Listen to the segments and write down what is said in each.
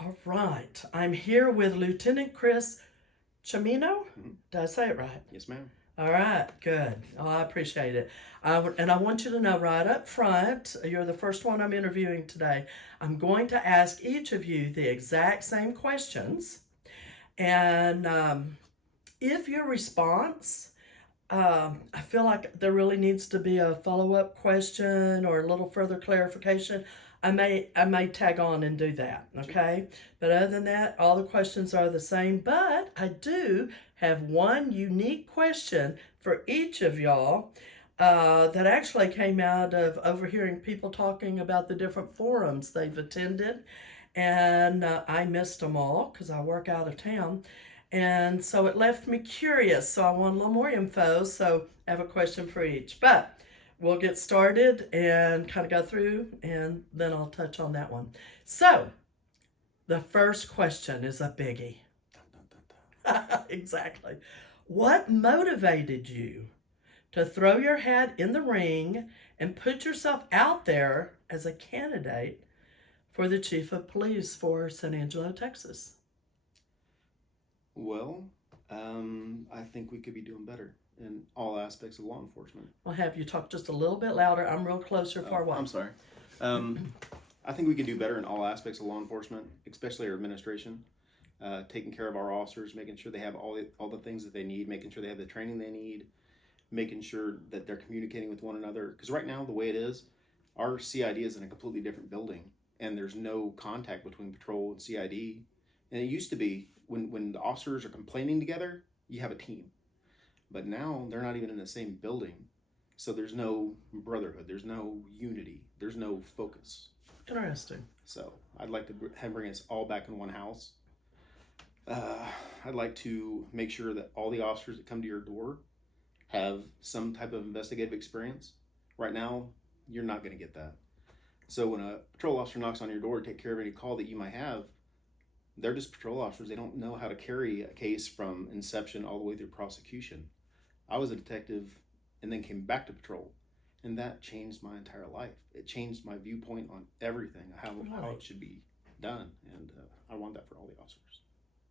All right. I'm here with Lieutenant Chris Cimino. Mhm. Did I say it right? Yes, ma'am. All right, good. Oh, I appreciate it. And I want you to know right up front, you're the first one I'm interviewing today. I'm going to ask each of you the exact same questions. And if your response, I feel like there really needs to be a follow up question or a little further clarification. I may tag on and do that, Sure. okay? But other than that, all the questions are the same. But I do have one unique question for each of y'all that actually came out of overhearing people talking about the different forums they've attended. And I missed them all because I work out of town. And so it left me curious. So I want a little more info. So I have a question for each. But we'll get started and kind of go through, and then I'll touch on that one. So the first question is a biggie. Dun, dun, dun, dun. Exactly. What motivated you to throw your hat in the ring and put yourself out there as a candidate for the chief of police for San Angelo, Texas? Well, I think we could be doing better in all aspects of law enforcement. I'll have you talk just a little bit louder. I'm real close or far away. I'm sorry. I think we can do better in all aspects of law enforcement, especially our administration, taking care of our officers, making sure they have all the things that they need, making sure they have the training they need, making sure that they're communicating with one another. Because right now, the way it is, our CID is in a completely different building, and there's no contact between patrol and CID. And it used to be when the officers are complaining together, you have a team. But now they're not even in the same building. So there's no brotherhood, there's no unity, there's no focus. Interesting. So I'd like to bring us all back in one house. I'd like to make sure that all the officers that come to your door have some type of investigative experience. Right now, you're not going to get that. So when a patrol officer knocks on your door to take care of any call that you might have, they're just patrol officers. They don't know how to carry a case from inception all the way through prosecution. I was a detective and then came back to patrol, and that changed my entire life. It changed my viewpoint on everything, how it should be done, and I want that for all the officers.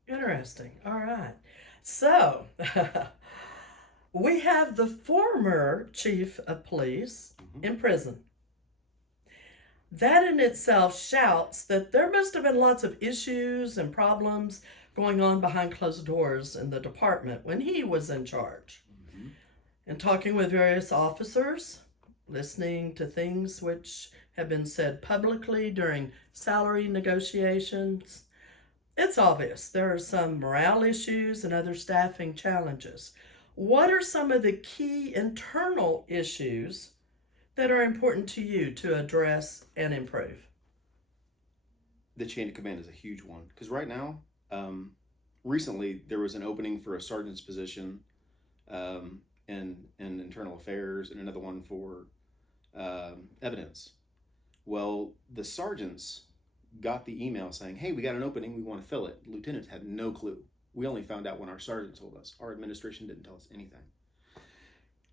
Interesting. All right. So we have the former chief of police in prison. That in itself shouts that there must have been lots of issues and problems going on behind closed doors in the department when he was in charge. Mm-hmm. And talking with various officers, listening to things which have been said publicly during salary negotiations, it's obvious there are some morale issues and other staffing challenges. What are some of the key internal issues that are important to you to address and improve? The chain of command is a huge one, because right now, recently there was an opening for a sergeant's position in internal affairs and another one for evidence. Well, the sergeants got the email saying, hey, we got an opening, we want to fill it. Lieutenants had no clue. We only found out when our sergeant told us. Our administration didn't tell us anything.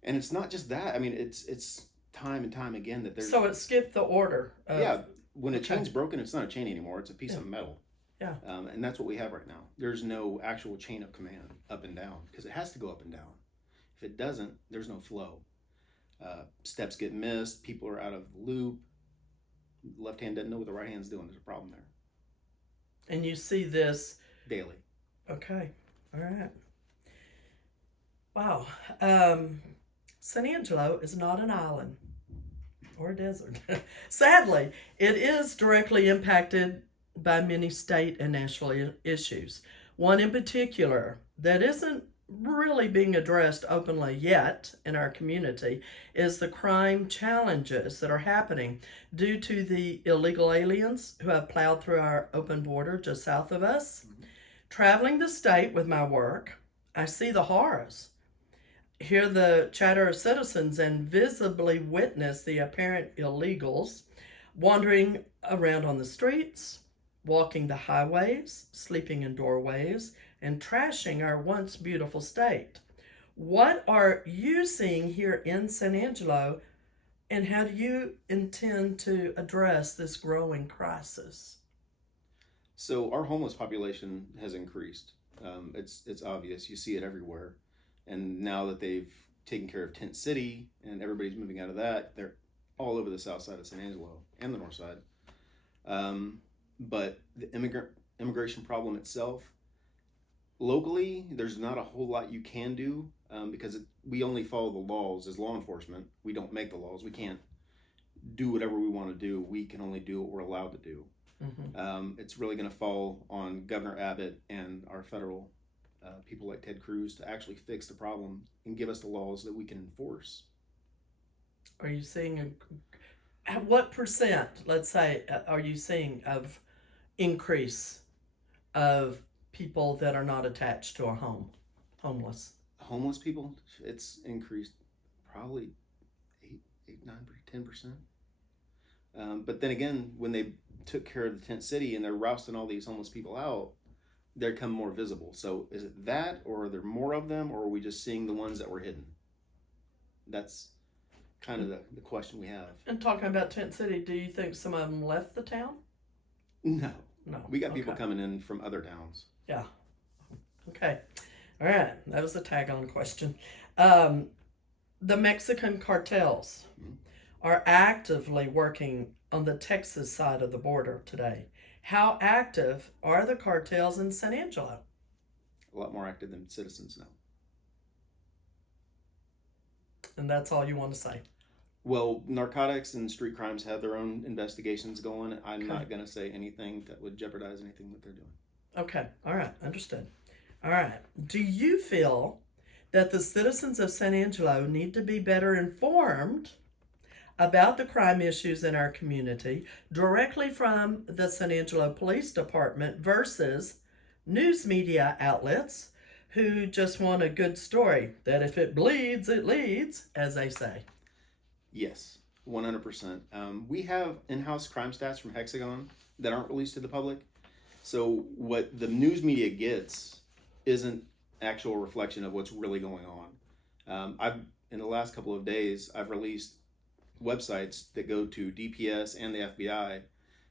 And it's not just that. I mean, it's time and time again that there's... So it skipped the order. Yeah, when a chain's broken, it's not a chain anymore. It's a piece of metal. Yeah. And that's what we have right now. There's no actual chain of command up and down, because it has to go up and down. If it doesn't, there's no flow. Steps get missed. People are out of the loop. The left hand doesn't know what the right hand's doing. There's a problem there. And you see this Daily. Okay. All right. Wow. San Angelo is not an island or a desert. Sadly, it is directly impacted by many state and national issues. One in particular that isn't really being addressed openly yet in our community is the crime challenges that are happening due to the illegal aliens who have plowed through our open border just south of us. Traveling the state with my work, I see the horrors, hear the chatter of citizens, and visibly witness the apparent illegals wandering around on the streets, walking the highways, sleeping in doorways, and trashing our once beautiful state. What are you seeing here in San Angelo, and how do you intend to address this growing crisis? So our homeless population has increased. It's obvious. You see it everywhere. And now that they've taken care of Tent City and everybody's moving out of that, they're all over the south side of San Angelo and the north side. But the immigration problem itself, locally, there's not a whole lot you can do because we only follow the laws as law enforcement. We don't make the laws. We can't do whatever we want to do. We can only do what we're allowed to do. It's really going to fall on Governor Abbott and our federal people like Ted Cruz to actually fix the problem and give us the laws that we can enforce. Are you seeing what percent, let's say, are you seeing of increase of people that are not attached to a home, homeless? Homeless people, it's increased probably 10%. But then again, when they took care of the tent city and they're rousting all these homeless people out, they become more visible. So is it that, or are there more of them, or are we just seeing the ones that were hidden? That's kind of the question we have. And talking about Tent City, do you think some of them left the town? No. No. We got people coming in from other towns. Yeah. Okay. All right. That was a tag-on question. The Mexican cartels are actively working on the Texas side of the border today. How active are the cartels in San Angelo? A lot more active than citizens now. And that's all you want to say? Well, narcotics and street crimes have their own investigations going. I'm not going to say anything that would jeopardize anything that they're doing. Okay. All right. Understood. All right. Do you feel that the citizens of San Angelo need to be better informed about the crime issues in our community directly from the San Angelo Police Department versus news media outlets who just want a good story that if it bleeds, it leads, as they say? Yes, 100%. We have in-house crime stats from Hexagon that aren't released to the public. So what the news media gets isn't actual reflection of what's really going on. In the last couple of days, I've released websites that go to DPS and the FBI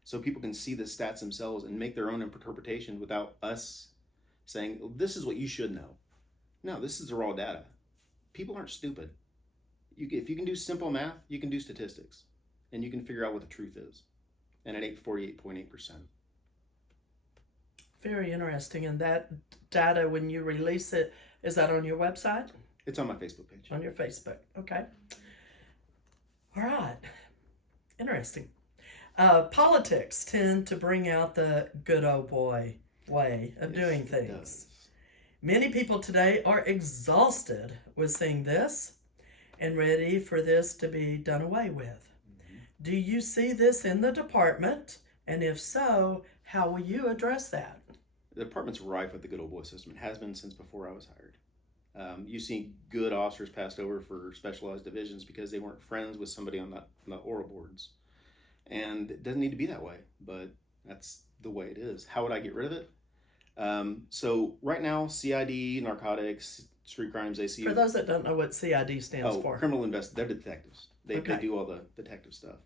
so people can see the stats themselves and make their own interpretation without us saying, this is what you should know. No, this is the raw data. People aren't stupid. If you can do simple math, you can do statistics, and you can figure out what the truth is. And it ain't 48.8%. Very interesting. And that data, when you release it, is that on your website? It's on my Facebook page. On your Facebook. Okay. All right. Interesting. Politics tend to bring out the good old boy way of doing things. Many people today are exhausted with seeing this and ready for this to be done away with. Do you see this in the department? And if so, how will you address that? The department's rife with the good old boy system. It has been since before I was hired. You see good officers passed over for specialized divisions because they weren't friends with somebody on the oral boards. And it doesn't need to be that way, but that's the way it is. How would I get rid of it? So right now, CID, narcotics, street crimes, they see... For those that don't know what CID stands for. Criminal they're detectives. They do all the detective stuff.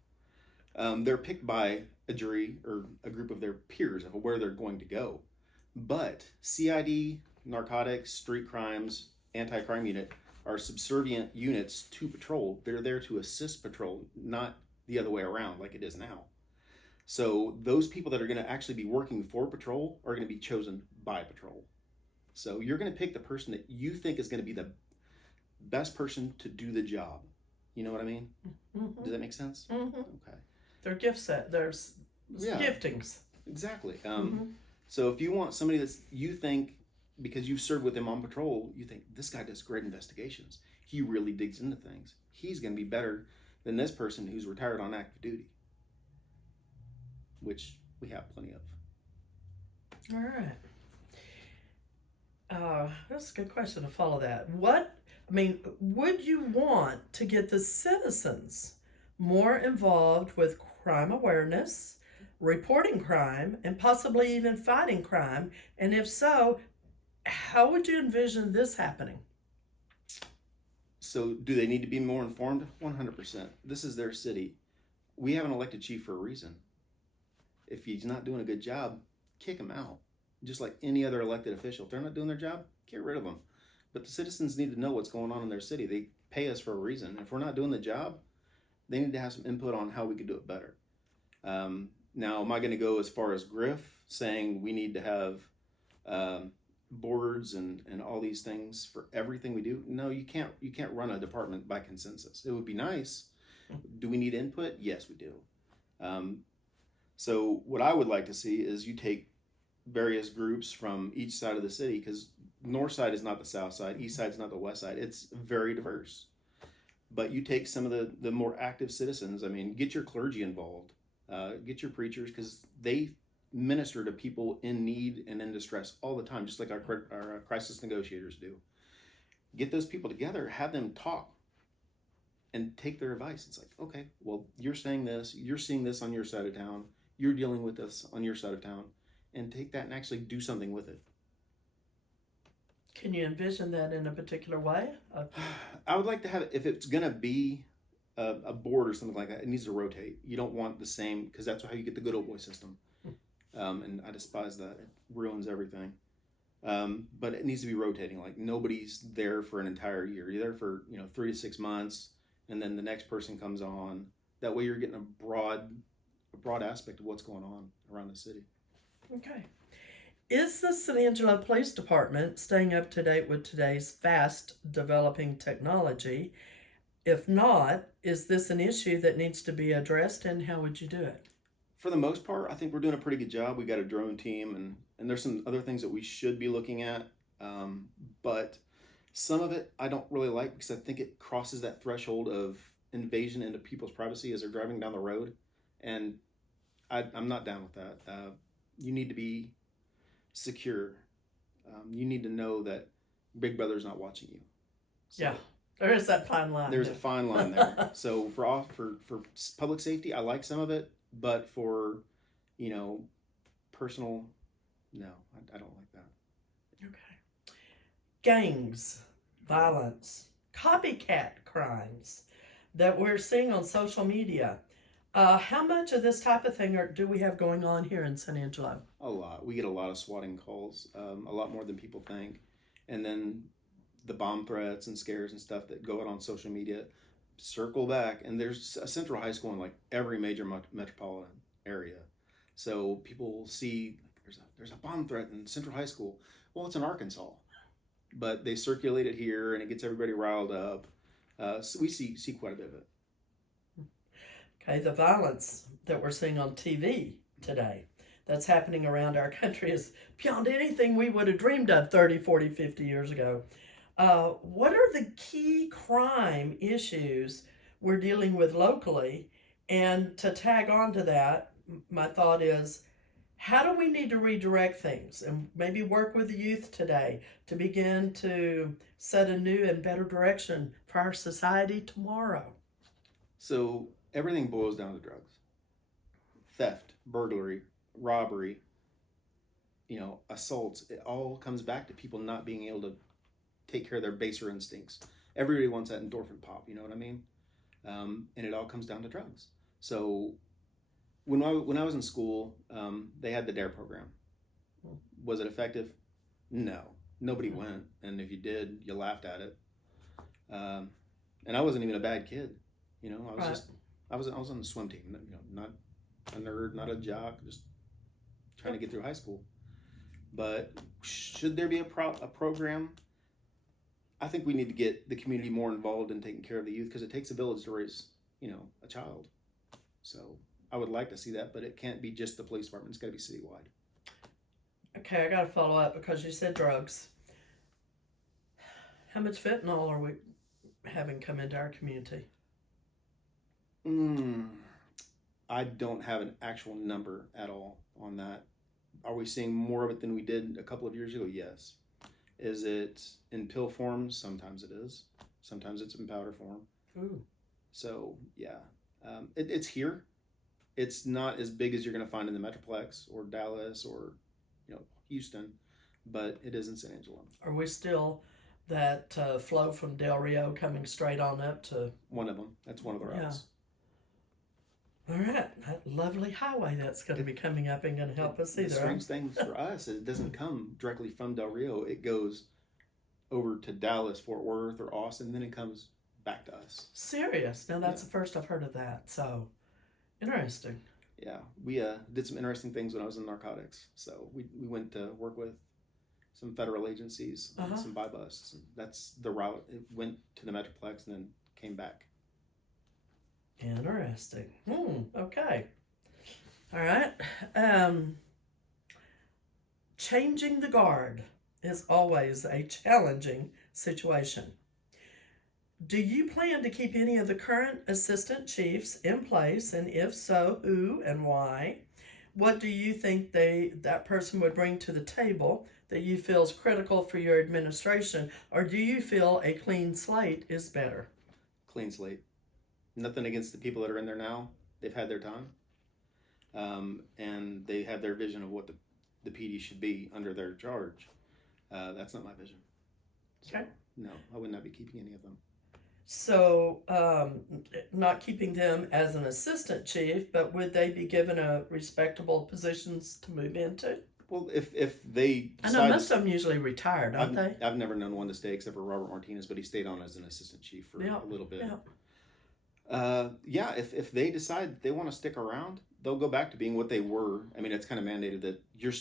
They're picked by a jury or a group of their peers of where they're going to go. But CID, narcotics, street crimes, anti-crime unit are subservient units to patrol. They're there to assist patrol, not the other way around like it is now. So those people that are going to actually be working for patrol are going to be chosen by patrol. So you're going to pick the person that you think is going to be the best person to do the job. You know what I mean? Mm-hmm. Does that make sense? Mm-hmm. Okay. They're gift set. There's giftings. Exactly. So if you want somebody that's you think, because you've served with him on patrol, you think this guy does great investigations. He really digs into things. He's going to be better than this person who's retired on active duty, which we have plenty of. All right. That's a good question to follow that. Would you want to get the citizens more involved with crime awareness, reporting crime, and possibly even fighting crime? And if so, how would you envision this happening? So do they need to be more informed? 100%. This is their city. We have an elected chief for a reason. If he's not doing a good job, kick them out. Just like any other elected official. If they're not doing their job, get rid of them. But the citizens need to know what's going on in their city. They pay us for a reason. If we're not doing the job, they need to have some input on how we could do it better. Now, am I going to go as far as Griff saying we need to have boards and all these things for everything we do? No, you can't. You can't run a department by consensus. It would be nice. Do we need input? Yes, we do. So what I would like to see is you take various groups from each side of the city, because north side is not the south side, east side is not the west side. It's very diverse. But you take some of the more active citizens. I mean, get your clergy involved, get your preachers, because they minister to people in need and in distress all the time, just like our crisis negotiators do. Get those people together, have them talk, and take their advice. It's like, okay, well, you're saying this, you're seeing this on your side of town, you're dealing with this on your side of town, and take that and actually do something with it. Can you envision that in a particular way? I would like to have it, if it's going to be a board or something like that, it needs to rotate. You don't want the same, because that's how you get the good old boy system. And I despise that. It ruins everything. But it needs to be rotating. Like, nobody's there for an entire year. You're there for 3 to 6 months, and then the next person comes on. That way you're getting a broad aspect of what's going on around the city. Okay. Is the San Angelo Police Department staying up to date with today's fast developing technology? If not, is this an issue that needs to be addressed, and how would you do it? For the most part, I think we're doing a pretty good job. We got a drone team, and there's some other things that we should be looking at. But some of it I don't really like, because I think it crosses that threshold of invasion into people's privacy as they're driving down the road. And I'm not down with that. You need to be secure. You need to know that Big Brother's not watching you. So yeah, there is that fine line. There's a fine line there. So for public safety, I like some of it, but for personal, no, I don't like that. Okay. Gangs, violence, copycat crimes that we're seeing on social media. How much of this type of thing do we have going on here in San Angelo? A lot. We get a lot of swatting calls, a lot more than people think. And then the bomb threats and scares and stuff that go out on social media circle back. And there's a central high school in like every major metropolitan area. So people will see there's a bomb threat in Central High School. Well, it's in Arkansas. But they circulate it here, and it gets everybody riled up. So we see quite a bit of it. Okay, the violence that we're seeing on TV today that's happening around our country is beyond anything we would have dreamed of 30, 40, 50 years ago. What are the key crime issues we're dealing with locally? And to tag on to that, my thought is, how do we need to redirect things and maybe work with the youth today to begin to set a new and better direction for our society tomorrow? So everything boils down to drugs. Theft, burglary, robbery, assaults. It all comes back to people not being able to take care of their baser instincts. Everybody wants that endorphin pop, you know what I mean? And it all comes down to drugs. So when I was in school, they had the DARE program. Was it effective? No. Nobody went, and if you did, you laughed at it. And I wasn't even a bad kid. I was on the swim team. Not a nerd, not a jock, just trying to get through high school. But should there be a program? I think we need to get the community more involved in taking care of the youth, because it takes a village to raise, a child. So I would like to see that, but it can't be just the police department. It's got to be citywide. Okay, I got to follow up because you said drugs. How much fentanyl are we having come into our community? I don't have an actual number at all on that. Are we seeing more of it than we did a couple of years ago? Yes. Is it in pill form? Sometimes it is. Sometimes it's in powder form. Ooh. So, yeah. It's here. It's not as big as you're going to find in the Metroplex or Dallas or, Houston, but it is in San Angelo. Are we still that flow from Del Rio coming straight on up to... One of them. That's one of the routes. All right, that lovely highway that's going to be coming up ain't going to help us The either. strange thing for us is it doesn't come directly from Del Rio. It goes over to Dallas, Fort Worth, or Austin, then it comes back to us. Serious. Now that's Yeah. the first I've heard of that. So interesting. Yeah, we did some interesting things when I was in narcotics. So we went to work with some federal agencies and some buy busts. That's the route. It went to the Metroplex and then came back. Interesting. Okay. All right. Changing the guard is always a challenging situation. Do you plan to keep any of the current assistant chiefs in place, and if so, who and why? What do you think that person would bring to the table that you feel is critical for your administration, or do you feel a clean slate is better? Clean slate. Nothing against the people that are in there now. They've had their time, and they have their vision of what the PD should be under their charge. That's not my vision. So, Okay. no, I would not be keeping any of them. So, not keeping them as an assistant chief, but would they be given a respectable positions to move into? Well, if they I know most of them usually retire, don't they? I've never known one to stay except for Robert Martinez, but he stayed on as an assistant chief for a little bit. Yeah. If they decide they want to stick around, they'll go back to being what they were. I mean, it's kind of mandated that they're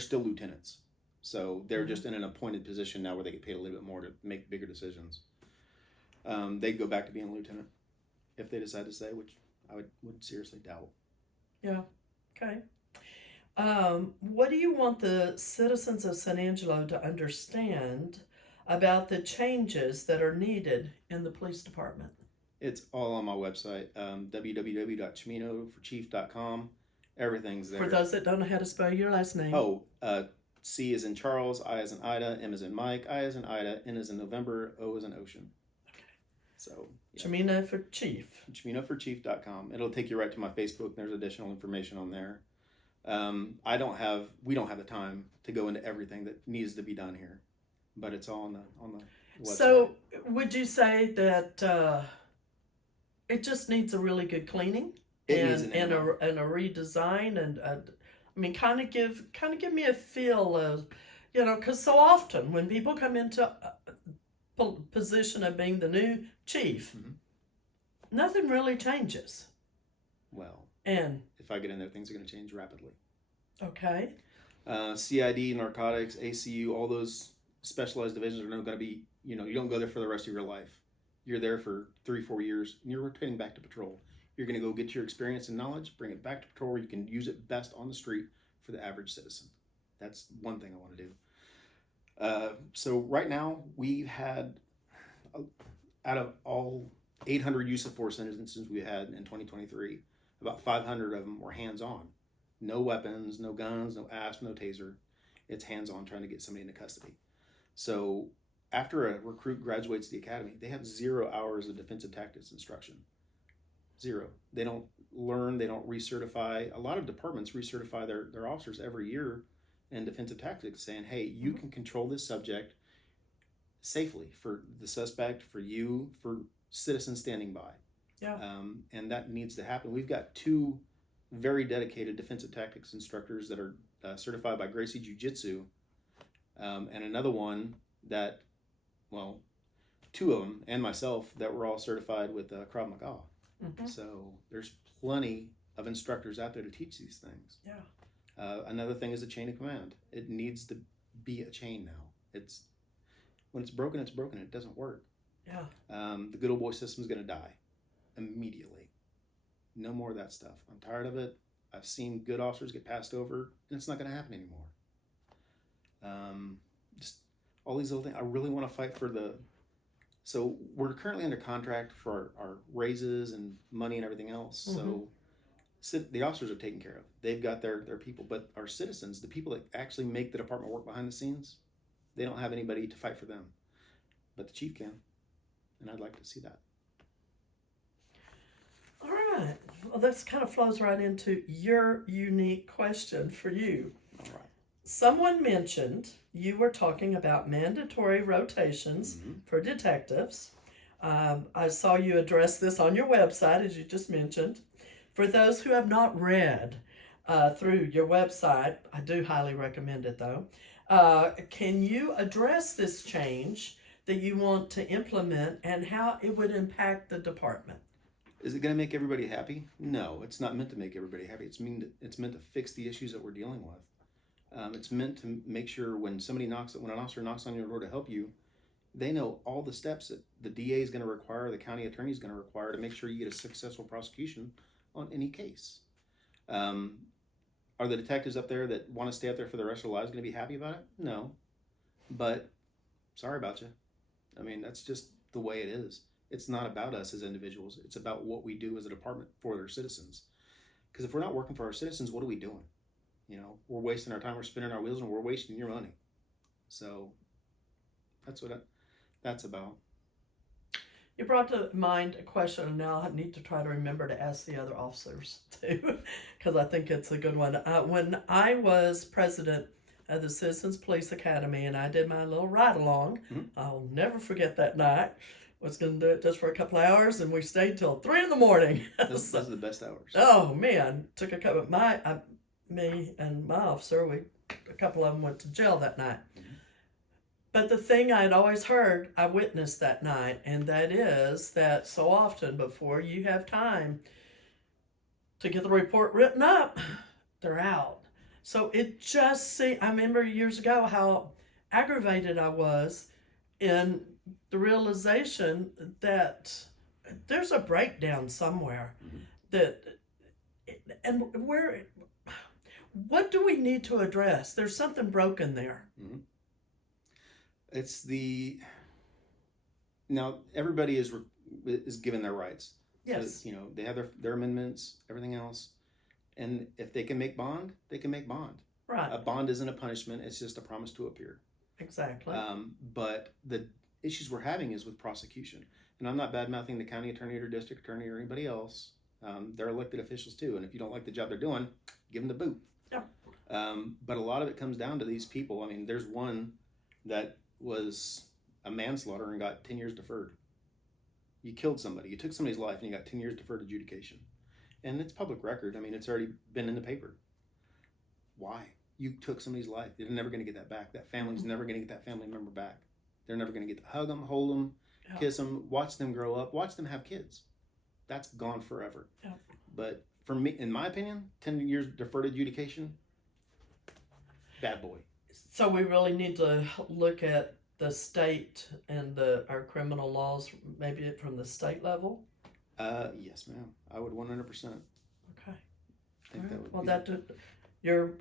still lieutenants, so they're just in an appointed position now where they get paid a little bit more to make bigger decisions. They'd go back to being a lieutenant if they decide to stay, which I would seriously doubt. Yeah. Okay. What do you want the citizens of San Angelo to understand about the changes that are needed in the police department? It's all on my website, www.ciminoforchief.com. Everything's there. For those that don't know how to spell your last name. C is in Charles, I is in Ida, M is in Mike, I is in Ida, N is in November, O is in Ocean. So, yeah. Cimino for Chief. Ciminoforchief.com. It'll take you right to my Facebook. There's additional information on there. We don't have the time to go into everything that needs to be done here, but it's all on the website. So, would you say that it just needs a really good cleaning and a redesign and I mean, kind of give me a feel of, because so often when people come into a position of being the new chief, nothing really changes. Well, and if I get in there, things are going to change rapidly. Okay. CID, narcotics, ACU, all those specialized divisions are not going to be, you don't go there for the rest of your life. You're there for 3-4 years, and you're rotating back to patrol. You're going to go get your experience and knowledge, bring it back to patrol where you can use it best on the street for the average citizen. That's one thing I want to do. So right now, we've had, out of all 800 use of force instances we had in 2023, about 500 of them were hands-on. No weapons, no guns, no ASP, no taser. It's hands-on trying to get somebody into custody. So after a recruit graduates the academy, they have 0 hours of defensive tactics instruction. 0. They don't learn, they don't recertify. A lot of departments recertify their officers every year in defensive tactics, saying, hey, you can control this subject safely for the suspect, for you, for citizens standing by. Yeah. And that needs to happen. We've got 2 very dedicated defensive tactics instructors that are certified by Gracie Jiu-Jitsu, and another one that, 2 of them and myself that were all certified with Krav Maga. So there's plenty of instructors out there to teach these things. Yeah. Another thing is the chain of command. It needs to be a chain now. When it's broken, it's broken. It doesn't work. Yeah. The good old boy system is going to die immediately. No more of that stuff. I'm tired of it. I've seen good officers get passed over, and it's not going to happen anymore. Just all these little things. I really want to fight for so we're currently under contract for our raises and money and everything else. So the officers are taken care of. They've got their people, but our citizens, the people that actually make the department work behind the scenes, they don't have anybody to fight for them. But the chief can, and I'd like to see that. All right. Well, this kind of flows right into your unique question for you. All right. Someone mentioned you were talking about mandatory rotations for detectives. I saw you address this on your website, as you just mentioned. For those who have not read through your website, I do highly recommend it though. Can you address this change that you want to implement and how it would impact the department? Is it going to make everybody happy? No, it's not meant to make everybody happy. It's meant to fix the issues that we're dealing with. It's meant to make sure when an officer knocks on your door to help you, they know all the steps that the DA is going to require, the county attorney is going to require to make sure you get a successful prosecution on any case. Are the detectives up there that want to stay up there for the rest of their lives going to be happy about it? No, but sorry about you. I mean, that's just the way it is. It's not about us as individuals. It's about what we do as a department for their citizens. Because if we're not working for our citizens, what are we doing? You know, we're wasting our time, we're spinning our wheels, and we're wasting your money. So that's what that's about. You brought to mind a question, and now I need to try to remember to ask the other officers too, because I think it's a good one. When I was president of the Citizens Police Academy and I did my little ride along, I'll never forget that night. Was going to do it just for a couple hours, and we stayed till 3 in the morning. Those are the best hours. Oh man, took a couple. Me and my officer, a couple of them went to jail that night. But the thing I had always heard, I witnessed that night, and that is that so often before you have time to get the report written up, they're out. So it just I remember years ago how aggravated I was in the realization that there's a breakdown somewhere. What do we need to address? There's something broken there. It's now everybody is given their rights. Yes. So, they have their amendments, everything else, and if they can make bond, they can make bond. Right. A bond isn't a punishment; it's just a promise to appear. Exactly. But the issues we're having is with prosecution, and I'm not bad-mouthing the county attorney or district attorney or anybody else. They're elected officials too, and if you don't like the job they're doing, give them the boot. Yeah. But a lot of it comes down to these people. I mean, there's one that was a manslaughter and got 10 years deferred. You killed somebody. You took somebody's life and you got 10 years deferred adjudication. And it's public record. I mean, it's already been in the paper. Why? You took somebody's life. They're never going to get that back. That family's never going to get that family member back. They're never going to get to hug them, hold them, kiss them, watch them grow up, watch them have kids. That's gone forever. Yeah. But for me, in my opinion, 10 years deferred adjudication, bad boy. So we really need to look at the state and our criminal laws, maybe from the state level? Yes, ma'am. I would 100%. Okay. Your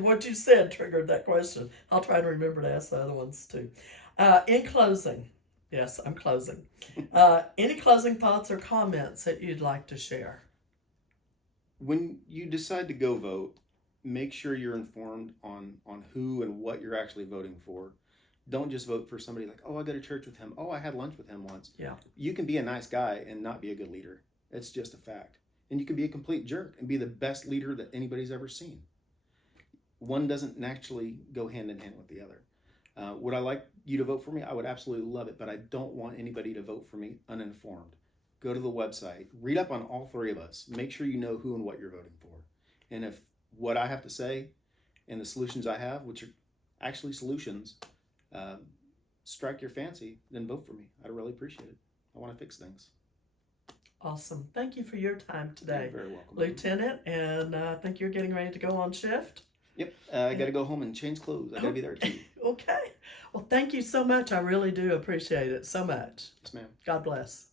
what you said triggered that question. I'll try to remember to ask the other ones too. In closing, yes, I'm closing. Any closing thoughts or comments that you'd like to share? When you decide to go vote, make sure you're informed on who and what you're actually voting for. Don't just vote for somebody like, oh, I go to church with him. Oh, I had lunch with him once. Yeah. You can be a nice guy and not be a good leader. It's just a fact. And you can be a complete jerk and be the best leader that anybody's ever seen. One doesn't naturally go hand in hand with the other. Would I like you to vote for me? I would absolutely love it, but I don't want anybody to vote for me uninformed. Go to the website, read up on all three of us. Make sure you know who and what you're voting for. And if what I have to say and the solutions I have, which are actually solutions, strike your fancy, then vote for me. I'd really appreciate it. I want to fix things. Awesome. Thank you for your time today. You're very welcome. Lieutenant, and I think you're getting ready to go on shift. Yep. I got to go home and change clothes. I got to be there too. Okay. Well, thank you so much. I really do appreciate it so much. Yes, ma'am. God bless.